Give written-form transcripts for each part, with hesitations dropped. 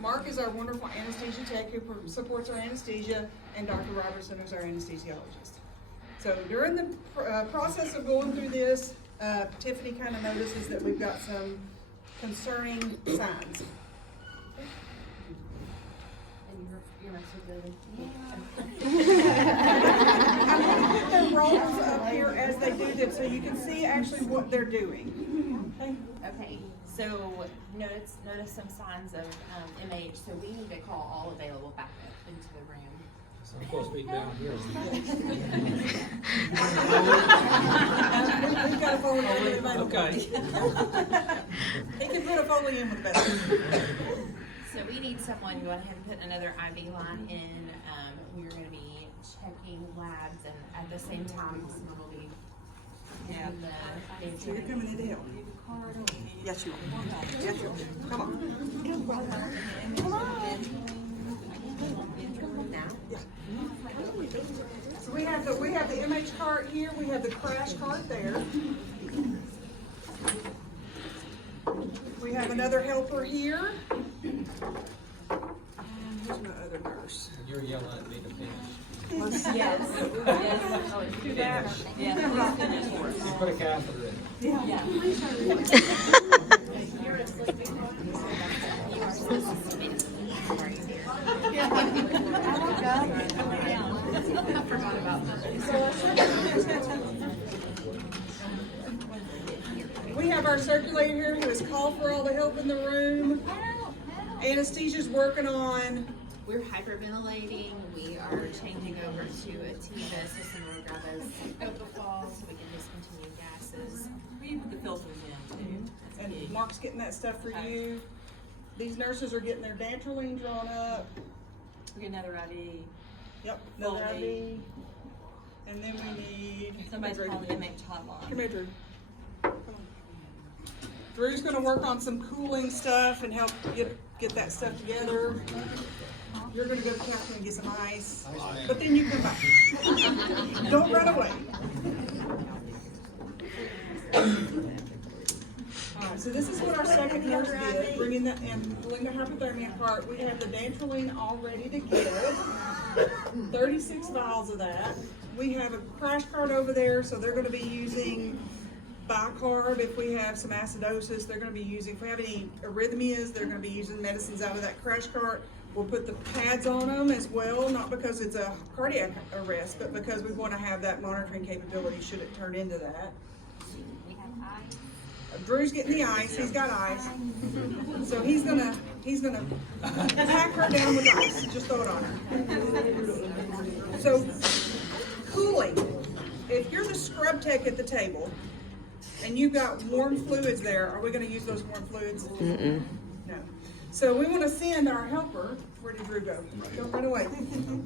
Mark is our wonderful anesthesia tech who supports our anesthesia, and Dr. Robertson is our anesthesiologist. So during the process of going through this, Tiffany kind of notices that we've got some concerning signs. I'm going to put their roles up here as they do them so you can see actually what they're doing. Okay, so notice some signs of MH, so we need to call all available back up into the room. So I'm supposed to be down here. We've got a Foley available. Okay. He can put a Foley in with that. So we need someone, go ahead and put another IV line in. We're going to be checking labs, and at the same time, someone will be So you're coming in to help. Yes, you are. Yes, you are. Come on. Come on. Yeah. So we have the MH cart here. We have the crash cart there. We have another helper here. And here's my other nurse. You're yelling at me to finish. Yes. Do that. Yeah. Just put a catheter in. Yeah. I forgot about that. We have our circulator here who has called for all the help in the room. Anesthesia's working on. We're hyperventilating. We are changing over to a TIVA, so someone will grab us propofol so we can discontinue gases. We put the filters in too. And Mark's getting that stuff for you. These nurses are getting their dantrolene drawn up. We get another IV. Yep, another Foley. IV. And then we need Somebody's Drew. calling the MH hotline. Come here, Drew. Come on. Drew's gonna work on some cooling stuff and help get that stuff together. You're gonna go to the counter and get some ice, but then you come back. Don't run away. Alright, so this is what our second nurse did, bringing the and pulling the hypothermia cart. We have the dantrolene all ready to give. 36 vials of that. We have a crash cart over there, so they're going to be using bicarb if we have some acidosis. They're going to be using, if we have any arrhythmias, they're going to be using medicines out of that crash cart. We'll put the pads on them as well, not because it's a cardiac arrest, but because we want to have that monitoring capability should it turn into that. Drew's getting the ice. He's got ice, so he's gonna pack her down with ice. Just throw it on her. So cooling. If you're the scrub tech at the table and you've got warm fluids there, are we going to use those warm fluids? No. So we want to send our helper. Where did Drew go? Don't run away.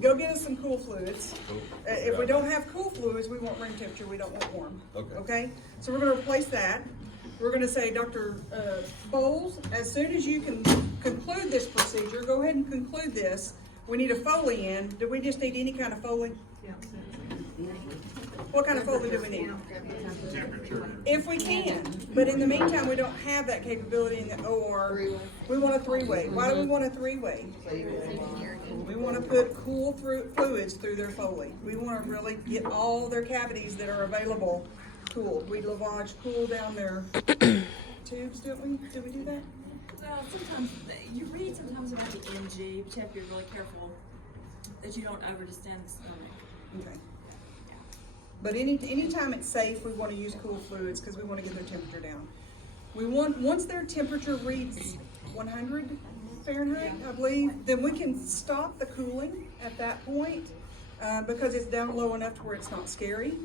Go get us some cool fluids. If we don't have cool fluids, we want room temperature. We don't want warm. Okay? So we're going to replace that. We're going to say, Dr. Bowles, as soon as you can conclude this procedure, go ahead and conclude this. We need a Foley in. Do we just need any kind of Foley? What kind of Foley do we need? If we can. But in the meantime, we don't have that capability in the OR. We want a three-way. Why do we want a three-way? We want to put cool fluids through their Foley. We want to really get all their cavities that are available cooled. We lavage cool down their tubes, don't we? Do we do that? Well, sometimes you read sometimes about the NG, but you have to be really careful that you don't overdistend the stomach. Okay. But anytime it's safe, we want to use cool fluids because we want to get their temperature down. We want, once their temperature reads 100 Fahrenheit, I believe, then we can stop the cooling at that point because it's down low enough to where it's not scary.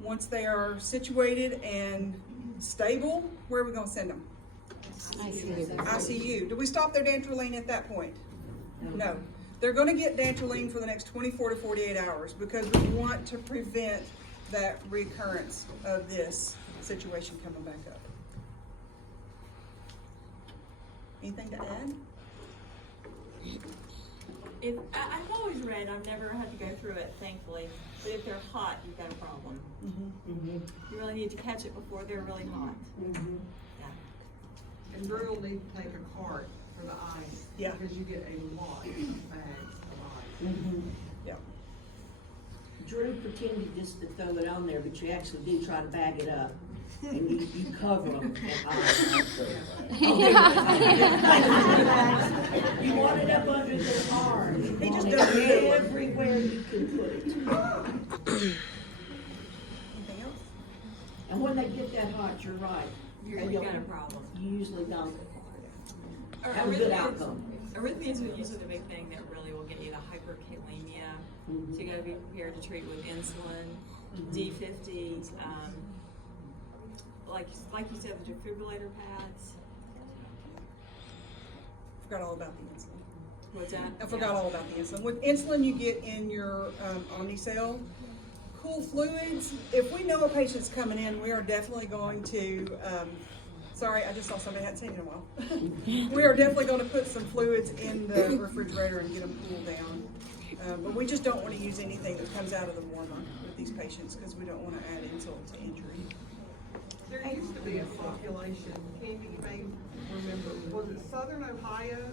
Once they are situated and stable, where are we going to send them? ICU. Do we stop their dantrolene at that point? No. They're going to get dantrolene for the next 24 to 48 hours because we want to prevent that recurrence of this situation coming back up. Anything to add? I've always read, I've never had to go through it, thankfully, but if they're hot, you've got a problem. You really need to catch it before they're really hot. Yeah. And Drew will need to take a cart for the ice. Yeah. Because you get a lot of bags of ice. Yeah. Drew pretended just to throw it on there, but you actually do try to bag it up. And you cover them in ice. You want it up under the arms. You He just want doesn't do it it. everywhere you can put it. Anything else? And when they get that hot, you're right. You And got a problem. You usually don't Or have a good outcome. Arrhythmias are usually the big thing that really will get you the hyperkalemia. So you gotta be prepared to treat with insulin, D50, like you said, the defibrillator pads. Forgot all about the insulin. What's that? I forgot all about the insulin. With insulin, you get in your Omnicell. Cool fluids. If we know a patient's coming in, we are definitely going to. Sorry, I just saw somebody I hadn't seen in a while. We are definitely going to put some fluids in the refrigerator and get them cooled down. But we just don't want to use anything that comes out of the warmer with these patients because we don't want to add insult to injury. There used to be a population, Candy, you may remember, was it Southern Ohio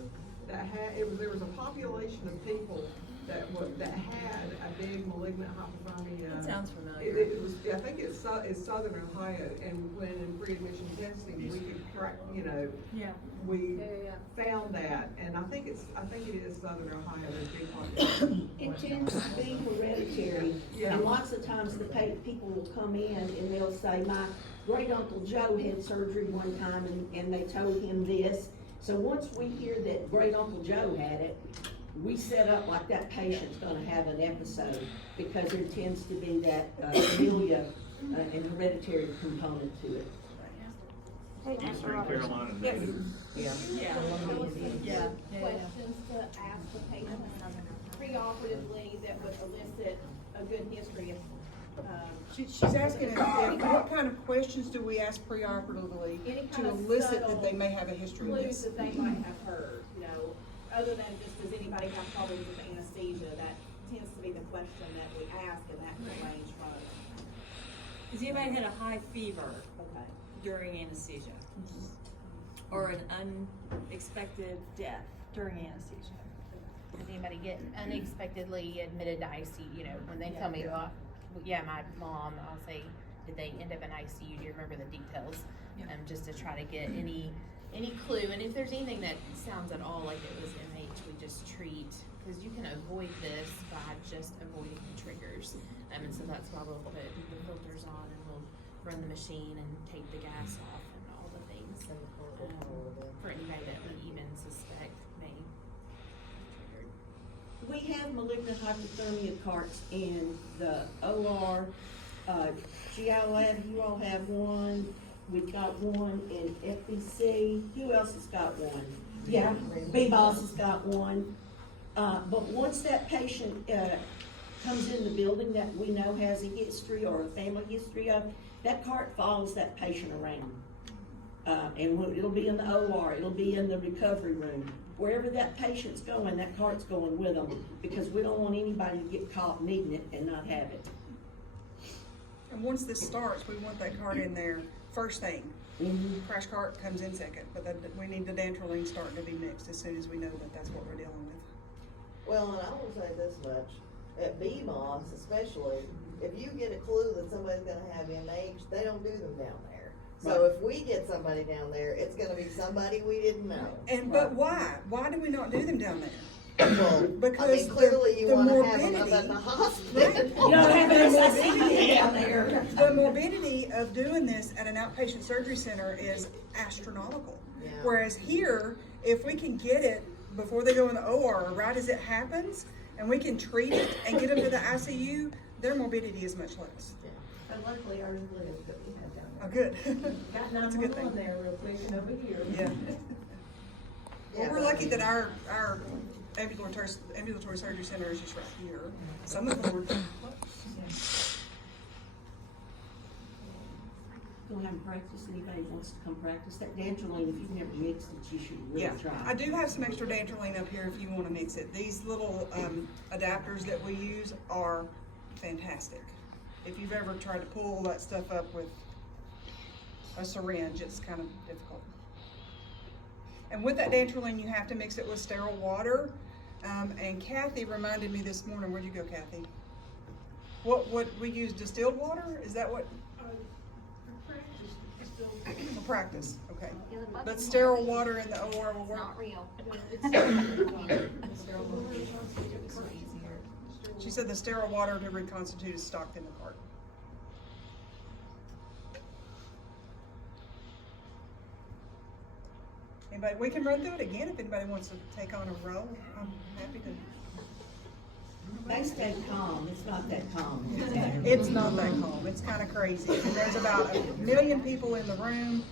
that had, there was a population of people that had a big malignant hypothermia. That sounds familiar. It was, I think it's Southern Ohio, and when in pre-admission testing, we could track, Yeah. we found that, and I think it is Southern Ohio, there's big population. It tends to be hereditary. Yeah. And lots of times the people will come in and they'll say, my great uncle Joe had surgery one time and they told him this. So once we hear that great uncle Joe had it, we set up like that patient's gonna have an episode because there tends to be that familial and hereditary component to it. Eastern Carolina native. Yeah. Yeah. Questions to ask the patient preoperatively that would elicit a good history of, She's asking if what kind of questions do we ask preoperatively Any kind to of elicit that subtle they may have a history of clues this? that they might have heard, other than just, does anybody have problems with anesthesia? That tends to be the question that we ask, and that can range from, Has anybody had a high fever okay. during anesthesia? Or an unexpected death during anesthesia? Does anybody get unexpectedly admitted to ICU, when they tell me, well, yeah, my mom, I'll say, did they end up in ICU? Do you remember the details? Just to try to get any clue. And if there's anything that sounds at all like it was MH, we just treat, because you can avoid this by just avoiding the triggers. And so that's why we'll put the filters on and we'll run the machine and take the gas off and all the things. For anybody that we even suspect may be triggered. We have malignant hypothermia carts in the OR, GI Lab, you all have one. We've got one in FBC. Who else has got one? Yeah, BMH has got one. But once that patient comes in the building that we know has a history or a family history of, that cart follows that patient around. And it'll be in the OR, it'll be in the recovery room. Wherever that patient's going, that cart's going with them because we don't want anybody to get caught needing it and not have it. And once this starts, we want that cart in there first thing. Crash cart comes in second, but we need the dantrolene starting to be mixed as soon as we know that that's what we're dealing with. Well, and I will say this much, at BMOS especially, if you get a clue that somebody's gonna have MH, they don't do them down there. So if we get somebody down there, it's gonna be somebody we didn't know. But why? Why do we not do them down there? Well, Because clearly you the wanna have them up morbidity- at the hospital. Right. You don't have an SIC down there. The morbidity of doing this at an outpatient surgery center is astronomical. Yeah. Whereas here, if we can get it before they go in the OR, right as it happens, and we can treat it and get them to the ICU, their morbidity is much less. And luckily ours lives that we have down Oh, good. Got That's a good 911 thing. there real quick and over here. Yeah. Well, Yeah, we're but- lucky that our ambulatory surgery center is just right here. Some of them are close. Go have practice, anybody wants to come practice that dantrolene, if you've never mixed it, you should really Yeah, try. I do have some extra dantrolene up here if you want to mix it. These little adapters that we use are fantastic. If you've ever tried to pull that stuff up with a syringe, it's kind of difficult. And with that dantrolene, you have to mix it with sterile water. And Kathy reminded me this morning, where'd you go, Kathy? What we use distilled water? Is that what? For practice, okay. But sterile water in the OR will work? Not real. She said the sterile water to reconstitute is stocked in the cart. Anybody, we can run through it again if anybody wants to take on a role. I'm happy to. They stay calm, it's not that calm. It's not that calm. It's kind of crazy. And there's about 1 million people in the room.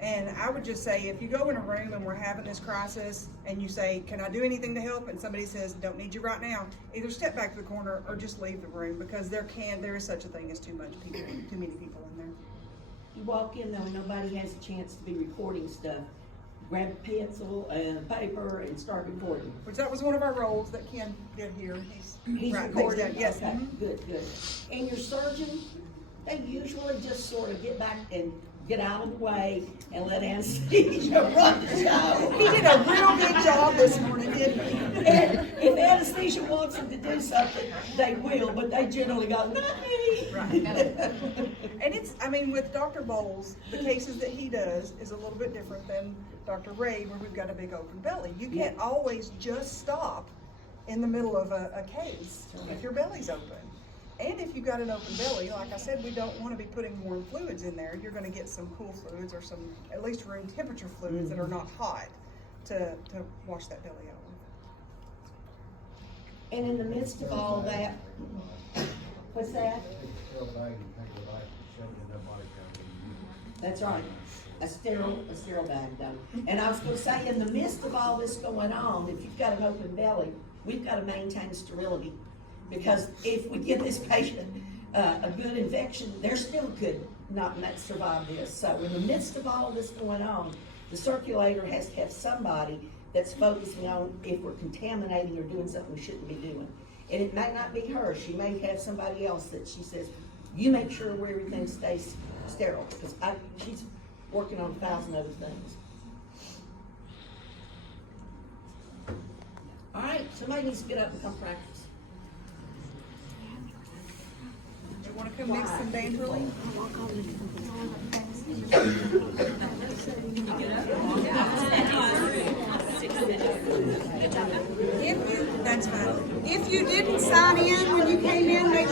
And I would just say, if you go in a room and we're having this crisis and you say, can I do anything to help? And somebody says, don't need you right now, either step back to the corner or just leave the room, because there is such a thing as too many people in there. You walk in though, and nobody has a chance to be recording stuff. Grab a pencil and paper and start recording. Which that was one of our roles that Ken did here. He's writing things recording? down. Yes. Okay, Mhm. good. And your surgeon, they usually just sort of get back and get out of the way and let anesthesia run the show. He did a real good job this morning, didn't he? And if anesthesia wants them to do something, they will, but they generally go, not me. Right. And it's, I mean, with Dr. Bowles, the cases that he does is a little bit different than Dr. Ray, where we've got a big open belly. You can't always just stop in the middle of a case if your belly's open. And if you've got an open belly, like I said, we don't want to be putting warm fluids in there. You're going to get some cool fluids or some, at least room temperature fluids that are not hot to wash that belly out with. And in the midst of all that, what's that? That's right, a sterile bag though. And I was gonna say, in the midst of all this going on, if you've got an open belly, we've gotta maintain sterility. Because if we give this patient a good infection, they still could not survive this. So in the midst of all this going on, the circulator has to have somebody that's focusing on if we're contaminating or doing something we shouldn't be doing. And it may not be her, she may have somebody else that she says, you make sure where everything stays sterile, because she's working on 1,000 other things. All right, somebody needs to get up and come practice. You want to come mix some dantrolene? That's fine. If you didn't sign in when you came in, make